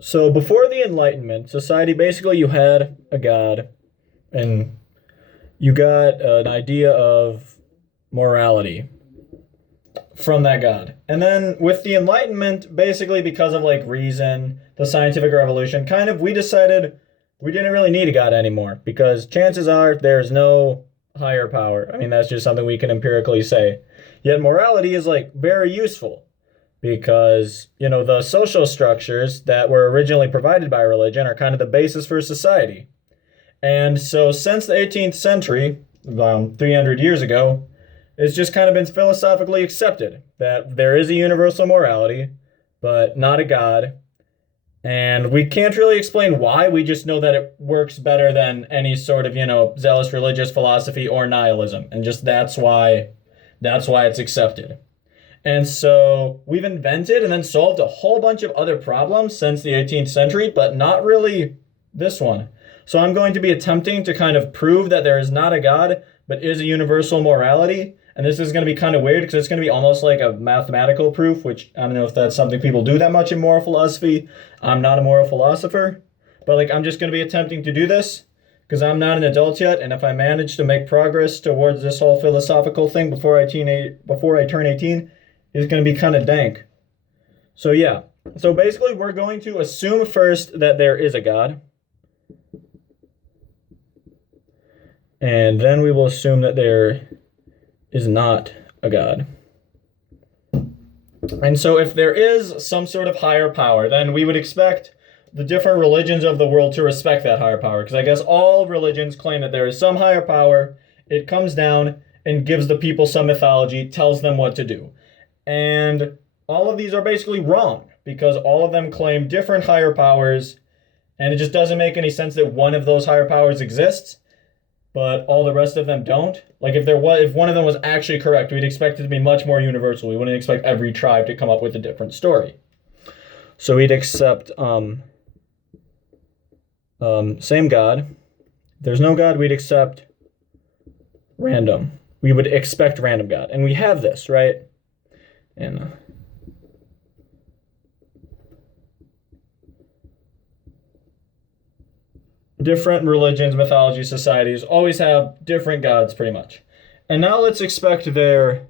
So before the Enlightenment, society basically you had a god and you got an idea of morality from that god. And then with the Enlightenment, basically because of like reason, the scientific revolution, kind of we decided we didn't really need a god anymore because chances are there's no higher power. I mean, that's just something we can empirically say. Yet morality is like very useful because, the social structures that were originally provided by religion are kind of the basis for society. And so since the 18th century, around 300 years ago, it's just kind of been philosophically accepted that there is a universal morality, but not a God. And we can't really explain why. We just know that it works better than any sort of, zealous religious philosophy or nihilism. And just that's why it's accepted. And so we've invented and then solved a whole bunch of other problems since the 18th century, but not really this one. So I'm going to be attempting to kind of prove that there is not a God, but is a universal morality. And this is going to be kind of weird because it's going to be almost like a mathematical proof, which I don't know if that's something people do that much in moral philosophy. I'm not a moral philosopher, but like I'm just going to be attempting to do this because I'm not an adult yet. And if I manage to make progress towards this whole philosophical thing before I turn 18, it's going to be kind of dank. So yeah. So basically we're going to assume first that there is a God. And then we will assume that there is not a God. And so if there is some sort of higher power, then we would expect the different religions of the world to respect that higher power. Because I guess all religions claim that there is some higher power. It comes down and gives the people some mythology, tells them what to do. And all of these are basically wrong because all of them claim different higher powers. And it just doesn't make any sense that one of those higher powers exists, but all the rest of them don't. Like if one of them was actually correct, we'd expect it to be much more universal. We wouldn't expect every tribe to come up with a different story. So we'd accept same God. If there's no God, we'd accept random. We would expect random God. And we have this, right? And different religions, mythologies, societies always have different gods pretty much. And now let's expect there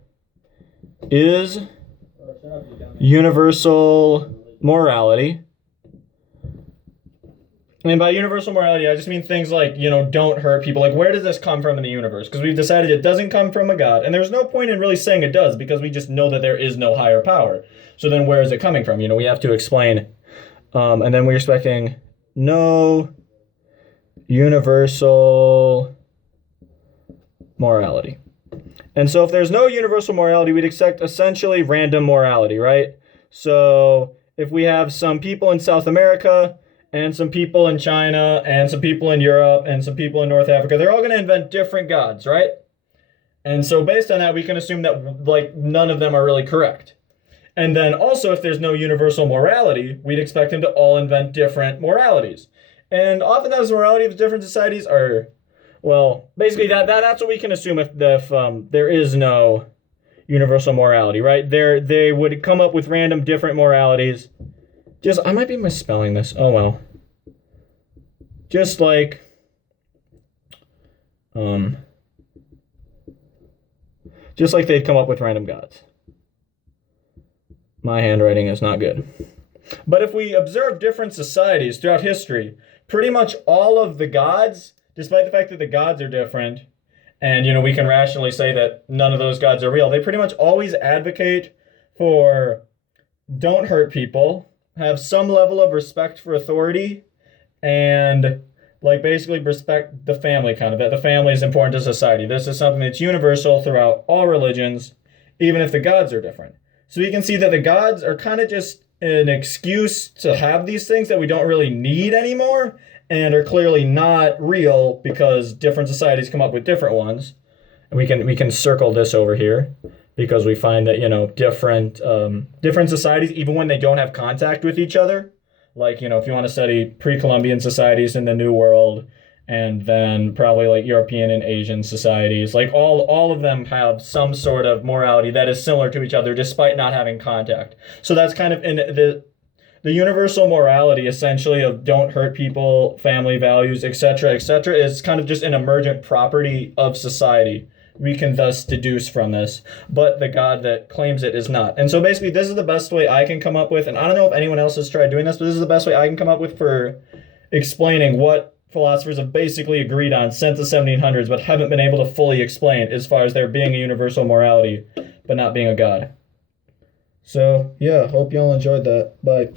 is universal morality. And by universal morality, I just mean things like, don't hurt people. Like, where does this come from in the universe? Because we've decided it doesn't come from a god. And there's no point in really saying it does because we just know that there is no higher power. So then where is it coming from? We have to explain. And then we're expecting no universal morality. And so if there's no universal morality, we'd expect essentially random morality, right? So if we have some people in South America and some people in China and some people in Europe and some people in North Africa, they're all going to invent different gods, right? And so based on that, we can assume that like none of them are really correct. And then also if there's no universal morality, we'd expect them to all invent different moralities. And oftentimes the morality of different societies are, well, basically that's what we can assume if there is no universal morality, right? They would come up with random different moralities. I might be misspelling this. Oh well. Just like they'd come up with random gods. My handwriting is not good. But if we observe different societies throughout history, pretty much all of the gods, despite the fact that the gods are different, and we can rationally say that none of those gods are real, they pretty much always advocate for don't hurt people, have some level of respect for authority, and like basically respect the family kind of, that the family is important to society. This is something that's universal throughout all religions, even if the gods are different. So you can see that the gods are kind of just an excuse to have these things that we don't really need anymore and are clearly not real because different societies come up with different ones. And we can circle this over here because we find that different societies, even when they don't have contact with each other, like if you want to study pre-Columbian societies in the New World, and then probably like European and Asian societies, like all of them have some sort of morality that is similar to each other despite not having contact. So that's kind of in the universal morality, essentially, of don't hurt people, family values, etc., is kind of just an emergent property of society. We can thus deduce from this, but the God that claims it is not. And so basically, this is the best way I can come up with, and I don't know if anyone else has tried doing this, but this is the best way I can come up with for explaining what philosophers have basically agreed on since the 1700s, but haven't been able to fully explain as far as there being a universal morality, but not being a God. So, yeah, hope y'all enjoyed that. Bye.